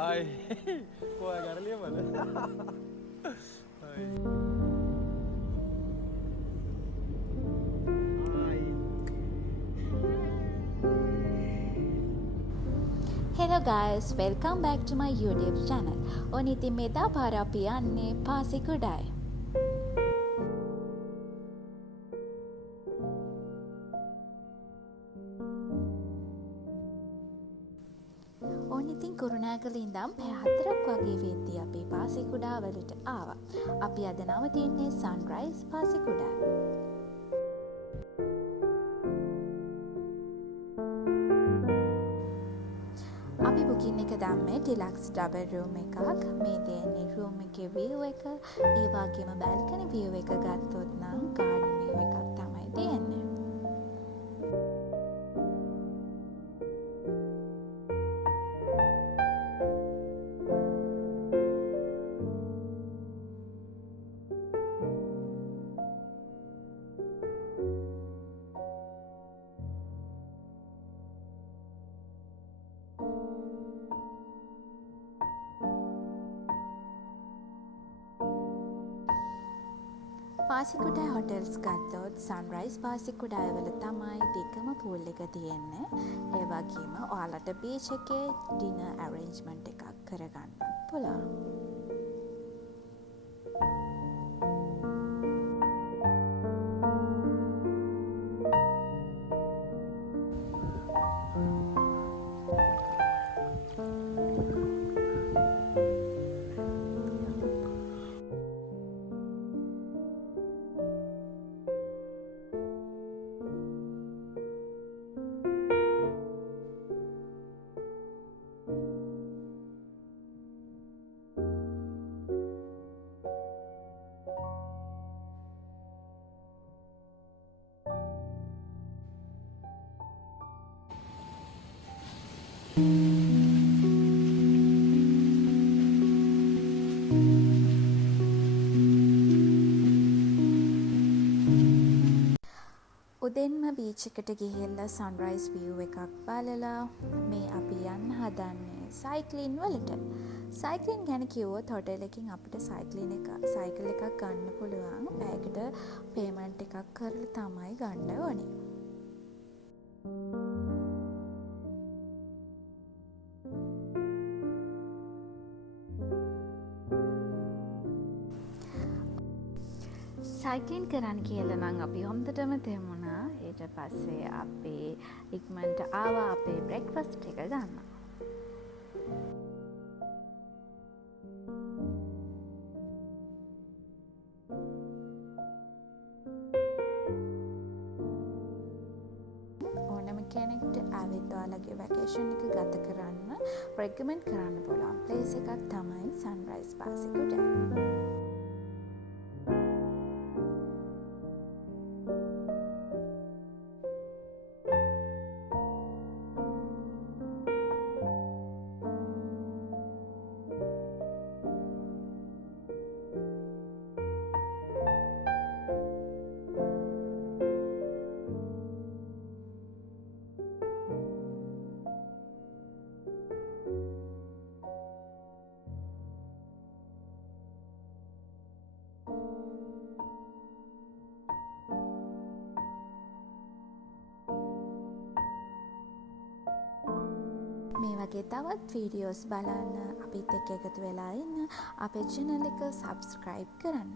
Ay, kau agar lihat mana? Ay. Ay. Hello guys, welcome back to my YouTube channel. Oniti meda parapiyanne පාසිකුඩයි. ඕනිතින් Kurunegala ඉඳන් පැය 4ක් වගේ වෙද්දී අපි පාසිකුඩා වලට ආවා. අපි අද නවතින්නේ සන්රයිස් පාසිකුඩා. අපි බුකින් එක දැම්මේ ඩිලක්ස් ඩබල් රූම් එකක්. මේ දෙන්නේ රූම් එකේ view එක. ඒ වගේම බැල්කනි view එක ගත්තොත් නම් garden view එකක් තමයි දෙන්නේ. පාසිකුඩා හොටෙල්ස් ගත්තොත් සන්රයිස් පාසිකුඩාය වල තමයි දිගම පූල් එක තියෙන්නේ. ඒ වගේම ඔයාලට බීච් එකේ ඩිනර් ඇරේන්ජ්මන්ට් එකක් කරගන්න පුළුවන්. උදෙන්ම බීච් එකට ගිහිල්ලා සන්රයිස් view එකක් බලලා මේ අපි යන්න හදන්නේ සයික්ලින් වලට. සයික්ලින් ගැන කිව්වොත් හොටෙල් එකකින් අපිට සයිකල් එකක් ගන්න පුළුවන්. පැයකට පේමන්ට් එකක් කරලා තමයි ගන්න ඕනේ. සයික්ලින් කරන්න කියලා නම් අපි හොඳටම තෙමුණා. ඊට පස්සේ අපි ඉක්මනට ආවා අපේ බ්‍රෙක්ෆාස්ට් එක ගන්න. ඕනම කෙනෙක්ට ආවෙත් ඔයාලගේ වැකේෂන් එක ගත කරන්න රෙකමන්ඩ් කරන්න පුළුවන් ප්ලේස් එකක් තමයි සන්රයිස් පාසිකුඩා. මේ වගේ තවත් වීඩියෝස් බලන්න අපිත් එක්ක එකතු වෙලා ඉන්න. අපේ channel එක subscribe කරන්න.